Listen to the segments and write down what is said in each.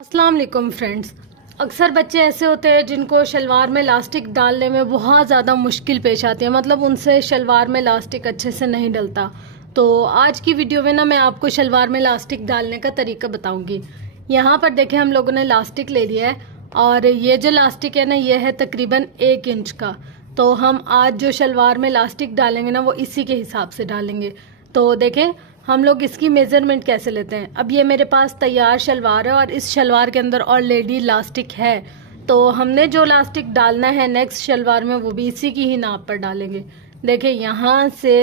अस्सलाम वालेकुम फ्रेंड्स। अक्सर बच्चे ऐसे होते हैं जिनको शलवार में इलास्टिक डालने में बहुत ज़्यादा मुश्किल पेश आती है, मतलब उनसे शलवार में इलास्टिक अच्छे से नहीं डलता। तो आज की वीडियो में ना मैं आपको शलवार में इलास्टिक डालने का तरीका बताऊंगी। यहाँ पर देखें, हम लोगों ने इलास्टिक ले लिया है और ये जो इलास्टिक है ना, ये है तकरीबन 1 इंच का। तो हम आज जो शलवार में इलास्टिक डालेंगे ना, वो इसी के हिसाब से डालेंगे। तो देखें हम लोग इसकी मेज़रमेंट कैसे लेते हैं। अब ये मेरे पास तैयार शलवार है और इस शलवार के अंदर ऑलरेडी इलास्टिक है, तो हमने जो इलास्टिक डालना है नेक्स्ट शलवार में वो भी इसी की ही नाप पर डालेंगे। देखिए यहाँ से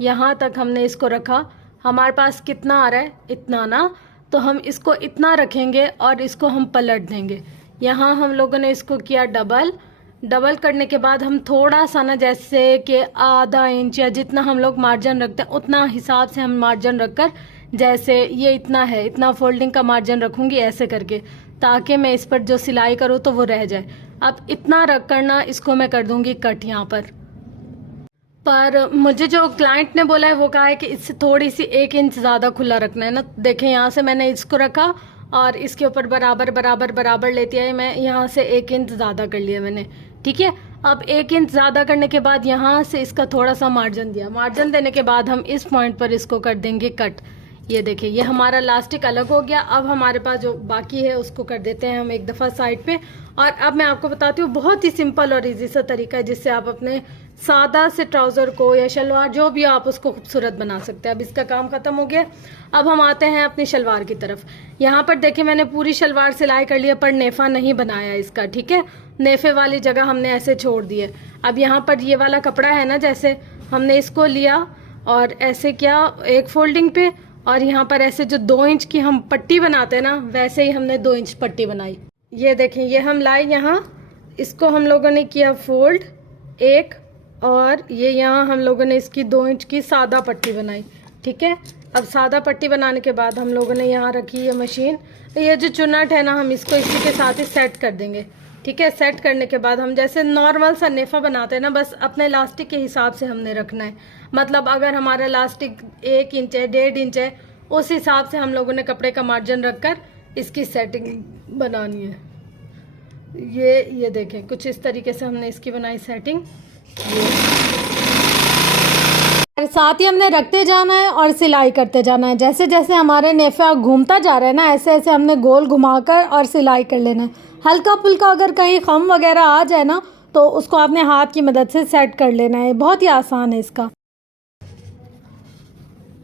यहाँ तक हमने इसको रखा, हमारे पास कितना आ रहा है, इतना ना, तो हम इसको इतना रखेंगे और इसको हम पलट देंगे। यहाँ हम लोगों ने इसको किया डबल करने के बाद हम थोड़ा सा ना, जैसे कि आधा इंच या जितना हम लोग मार्जिन रखते हैं उतना हिसाब से हम मार्जिन रखकर, जैसे ये इतना है इतना फोल्डिंग का मार्जिन रखूंगी ऐसे करके, ताकि मैं इस पर जो सिलाई करूँ तो वो रह जाए। अब इतना रख कर ना इसको मैं कर दूंगी कट। यहाँ पर मुझे जो क्लाइंट ने बोला है वो कहा है कि इससे थोड़ी सी 1 इंच ज़्यादा खुला रखना है ना। देखें यहाँ से मैंने इसको रखा और इसके ऊपर बराबर लेती आई, मैं यहाँ से 1 इंच ज़्यादा कर लिया मैंने, ठीक है। अब 1 इंच ज़्यादा करने के बाद यहाँ से इसका थोड़ा सा मार्जिन दिया, मार्जिन देने के बाद हम इस पॉइंट पर इसको कर देंगे कट। ये देखिए ये हमारा इलास्टिक अलग हो गया। अब हमारे पास जो बाकी है उसको कर देते हैं हम एक दफ़ा साइड पे। और अब मैं आपको बताती हूँ बहुत ही सिंपल और इजी सा तरीका है जिससे आप अपने सादा से ट्राउज़र को या शलवार जो भी आप उसको खूबसूरत बना सकते हैं। अब इसका काम ख़त्म हो गया। अब हम आते हैं अपनी शलवार की तरफ। यहाँ पर देखिए मैंने पूरी शलवार सिलाई कर लिया पर नेफा नहीं बनाया इसका, ठीक है। नेफे वाली जगह हमने ऐसे छोड़ दी है। अब यहाँ पर ये वाला कपड़ा है ना, जैसे हमने इसको लिया और ऐसे किया एक फोल्डिंग पे, और यहाँ पर ऐसे जो 2 इंच की हम पट्टी बनाते हैं ना, वैसे ही हमने 2 इंच पट्टी बनाई। ये देखें ये हम लाए यहाँ, इसको हम लोगों ने किया फोल्ड एक, और ये यहाँ हम लोगों ने इसकी 2 इंच की सादा पट्टी बनाई, ठीक है। अब सादा पट्टी बनाने के बाद हम लोगों ने यहाँ रखी है मशीन। ये जो चुन्नट है ना, हम इसको इसी के साथ ही सेट कर देंगे, ठीक है। सेट करने के बाद हम जैसे नॉर्मल सा नेफा बनाते हैं ना, बस अपने इलास्टिक के हिसाब से हमने रखना है। मतलब अगर हमारा इलास्टिक 1 इंच है 1.5 इंच है, उस हिसाब से हम लोगों ने कपड़े का मार्जिन रखकर इसकी सेटिंग बनानी है। ये देखें कुछ इस तरीके से हमने इसकी बनाई सेटिंग। साथ ही हमने रखते जाना है और सिलाई करते जाना है। जैसे जैसे हमारे नेफा घूमता जा रहा है ना, ऐसे ऐसे हमने गोल घुमाकर और सिलाई कर लेना है। हल्का फुल्का अगर कहीं खम वगैरह आ जाए ना, तो उसको आपने हाथ की मदद से सेट कर लेना है। बहुत ही आसान है इसका।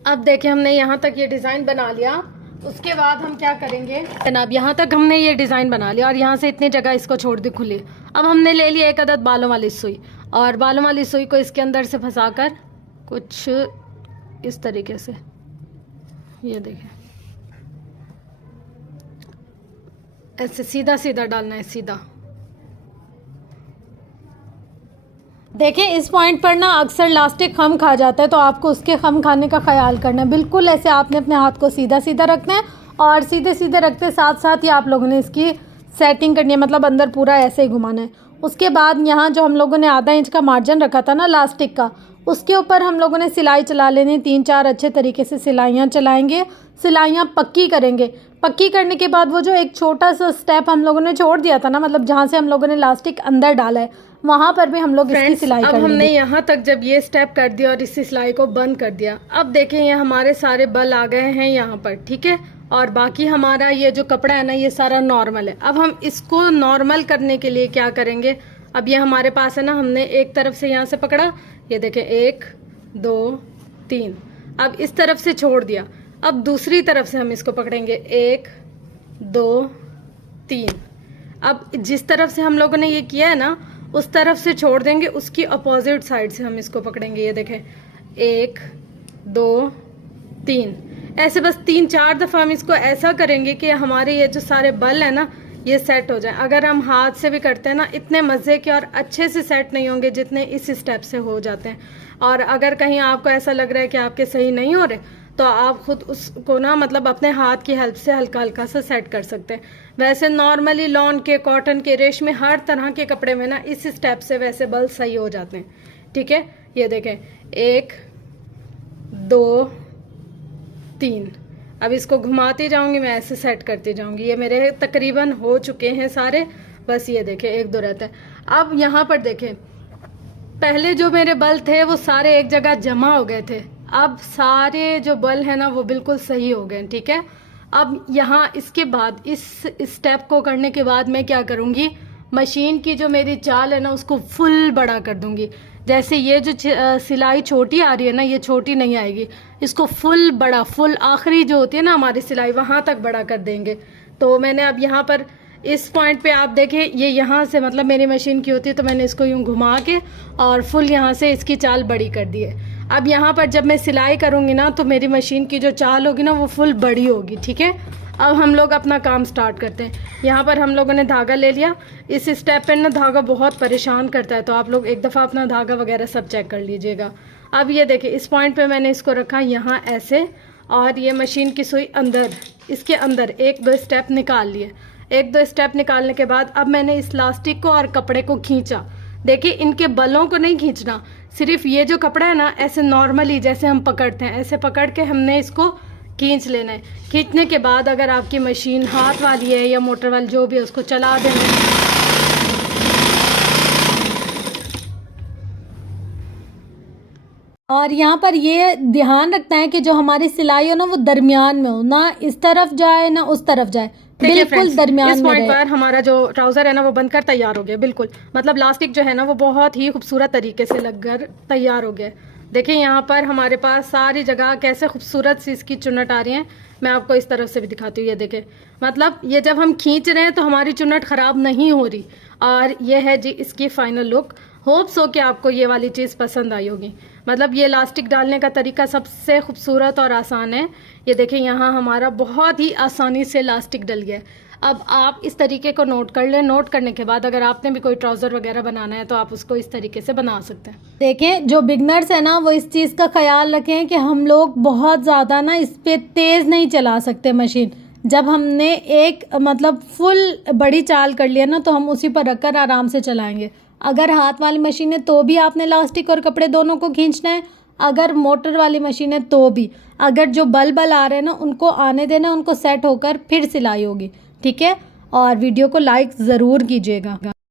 अब देखिए हमने यहाँ तक ये डिज़ाइन बना लिया। उसके बाद हम क्या करेंगे जनाब, यहाँ तक हमने ये डिज़ाइन बना लिया और यहाँ से इतनी जगह इसको छोड़ दी खुली। अब हमने ले लिया एक अदद बालों वाली सुई, और बालों वाली सुई को इसके अंदर से फंसाकर कुछ इस तरीके से, ये देखें ऐसे सीधा सीधा डालना है, सीधा। देखिए इस पॉइंट पर ना अक्सर इलास्टिक खम खा जाता है, तो आपको उसके खम खाने का ख्याल करना है। बिल्कुल ऐसे आपने अपने हाथ को सीधा सीधा रखना है और सीधे सीधे रखते साथ साथ ही आप लोगों ने इसकी सेटिंग करनी है, मतलब अंदर पूरा ऐसे ही घुमाना है। उसके बाद यहाँ जो हम लोगों ने आधा इंच का मार्जिन रखा था ना इलास्टिक का, उसके ऊपर हम लोगों ने सिलाई चला लेनी, 3-4 अच्छे तरीके से सिलाइयाँ चलाएंगे, सिलाइयाँ पक्की करेंगे। पक्की करने के बाद वो जो एक छोटा सा स्टेप हम लोगों ने छोड़ दिया था ना, मतलब जहाँ से हम लोगों ने इलास्टिक अंदर डाला है, वहाँ पर भी हम लोग इसकी सिलाई कर लेंगे। अब हमने यहाँ तक जब ये स्टेप कर दिया और इसी सिलाई को बंद कर दिया, अब देखें ये हमारे सारे बल आ गए हैं यहाँ पर, ठीक है। और बाकी हमारा ये जो कपड़ा है ना, ये सारा नॉर्मल है। अब हम इसको नॉर्मल करने के लिए क्या करेंगे, अब ये हमारे पास है ना, हमने एक तरफ से यहाँ से पकड़ा, ये देखें 1 2 3, अब इस तरफ से छोड़ दिया। अब दूसरी तरफ से हम इसको पकड़ेंगे 1 2 3। अब जिस तरफ से हम लोगों ने ये किया है ना, उस तरफ से छोड़ देंगे, उसकी अपोजिट साइड से हम इसको पकड़ेंगे। ये देखें 1 2 3, ऐसे बस 3-4 दफ़ा हम इसको ऐसा करेंगे कि हमारे ये जो सारे बल है ना, ये सेट हो जाए। अगर हम हाथ से भी करते हैं ना, इतने मज़े के और अच्छे से सेट नहीं होंगे जितने इस स्टेप से हो जाते हैं। और अगर कहीं आपको ऐसा लग रहा है कि आपके सही नहीं हो रहे, तो आप खुद उसको ना, मतलब अपने हाथ की हेल्प से हल्का हल्का सा सेट कर सकते हैं। वैसे नॉर्मली लॉन के, कॉटन के, रेशमी, हर तरह के कपड़े में ना इस स्टेप से वैसे बल सही हो जाते हैं, ठीक है। ये देखें 1 2 3, अब इसको घुमाती जाऊंगी मैं, ऐसे सेट करती जाऊंगी। ये मेरे तकरीबन हो चुके हैं सारे, बस ये देखें 1-2 रहते हैं। अब यहाँ पर देखें, पहले जो मेरे बल थे वो सारे एक जगह जमा हो गए थे, अब सारे जो बल है ना वो बिल्कुल सही हो गए, ठीक है। अब यहाँ इसके बाद इस स्टेप को करने के बाद मैं क्या करूँगी, मशीन की जो मेरी चाल है ना उसको फुल बड़ा कर दूँगी। जैसे ये जो सिलाई छोटी आ रही है ना, ये छोटी नहीं आएगी, इसको फुल बड़ा, फुल आखिरी जो होती है ना हमारी सिलाई वहाँ तक बड़ा कर देंगे। तो मैंने अब यहाँ पर इस पॉइंट पे आप देखें, ये यहाँ से मतलब मेरी मशीन की होती है तो मैंने इसको यूँ घुमा के और फुल यहाँ से इसकी चाल बड़ी कर दी है। अब यहाँ पर जब मैं सिलाई करूँगी ना तो मेरी मशीन की जो चाल होगी ना वो फुल बड़ी होगी, ठीक है। अब हम लोग अपना काम स्टार्ट करते हैं। यहाँ पर हम लोगों ने धागा ले लिया। इस स्टेप पर ना धागा बहुत परेशान करता है, तो आप लोग एक दफ़ा अपना धागा वगैरह सब चेक कर लीजिएगा। अब ये देखिए इस पॉइंट पे मैंने इसको रखा यहाँ ऐसे, और ये मशीन की सुई अंदर, इसके अंदर 1-2 स्टेप निकाल लिए। 1-2 स्टेप निकालने के बाद अब मैंने इस लास्टिक को और कपड़े को खींचा। देखिए इनके बलों को नहीं खींचना, सिर्फ ये जो कपड़ा है ना ऐसे नॉर्मली जैसे हम पकड़ते हैं ऐसे पकड़ के हमने इसको खींच लेना है। खींचने के बाद अगर आपकी मशीन हाथ वाली है या मोटर वाली जो भी है उसको चला देना है। और यहाँ पर ये ध्यान रखना है कि जो हमारी सिलाई हो ना वो दरमियान में हो, ना इस तरफ जाए ना उस तरफ जाए, बिल्कुल दरमियान इस में पॉइंट रहे। पर हमारा जो ट्राउजर है ना वो बनकर तैयार हो गया, बिल्कुल मतलब लास्टिक जो है ना वो बहुत ही खूबसूरत तरीके से लगकर तैयार हो गया। देखिए यहाँ पर हमारे पास सारी जगह कैसे खूबसूरत सी इसकी चुन्नट आ रही है। मैं आपको इस तरफ से भी दिखाती हूँ। ये देखें, मतलब ये जब हम खींच रहे हैं तो हमारी चुन्नट ख़राब नहीं हो रही। और ये है जी इसकी फाइनल लुक। होप्स हो कि आपको ये वाली चीज़ पसंद आई होगी। मतलब ये इलास्टिक डालने का तरीका सबसे खूबसूरत और आसान है। ये देखें यहाँ हमारा बहुत ही आसानी से इलास्टिक डल गया है। अब आप इस तरीके को नोट कर लें। नोट करने के बाद अगर आपने भी कोई ट्राउज़र वगैरह बनाना है तो आप उसको इस तरीके से बना सकते हैं। देखें जो बिगनर्स है ना वो इस चीज़ का ख्याल रखें कि हम लोग बहुत ज़्यादा ना इस पर तेज़ नहीं चला सकते मशीन। जब हमने एक मतलब फुल बड़ी चाल कर लिया ना तो हम उसी पर रखकर आराम से चलाएंगे। अगर हाथ वाली मशीन है तो भी आपने इलास्टिक और कपड़े दोनों को खींचना है, अगर मोटर वाली मशीन है तो भी। अगर जो बल आ रहे हैं ना उनको आने देना, उनको सेट होकर फिर सिलाई होगी, ठीक है। और वीडियो को लाइक ज़रूर कीजिएगा।